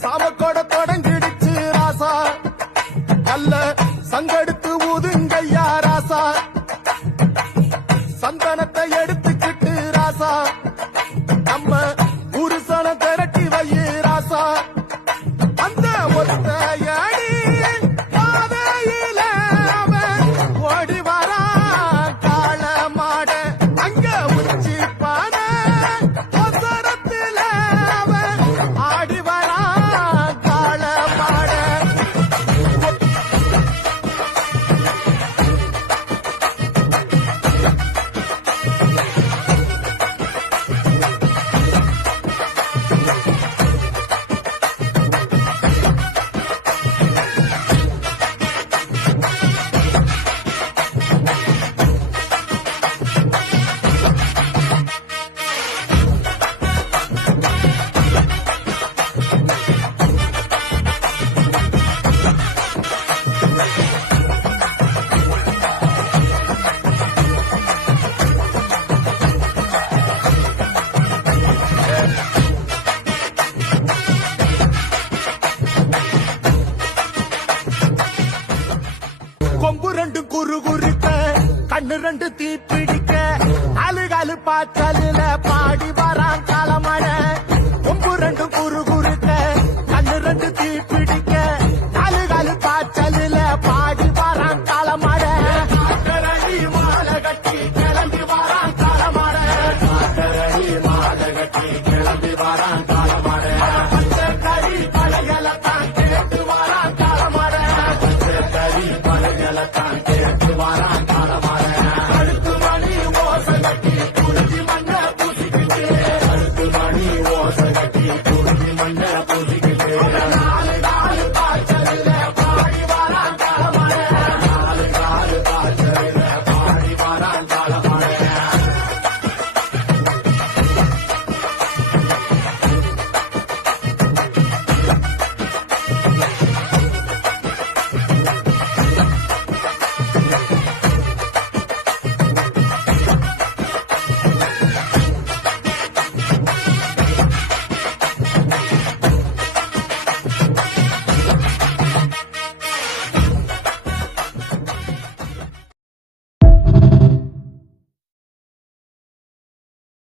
சாமக்கோட தொடங்கிடுச்சு ராசா நல்ல சங்கெடுத்து ஊதுங்கய்யா ராசா சந்தனத்தை எடுத்துக்கிட்டு ராசா நம்ம புருஷன திரட்டி வைய ராசா அந்த ஒத்தையடி பாதையில அவன் ஓடி வரா காள மாட அங்க உச்சி பான ஒசரத்தில அவன் ஆடி வரா காள மாட கொம்பு ரெண்டு குறுகுறுக்க கண்ணு ரெண்டு தீப்பிடிக்க அழுகாலு பாய்ச்சலில பாடி வரான் காலமழ கொம்பு ரெண்டு குறுகுறுக்க கண்ணு ரெண்டு தீப்பிடிக்க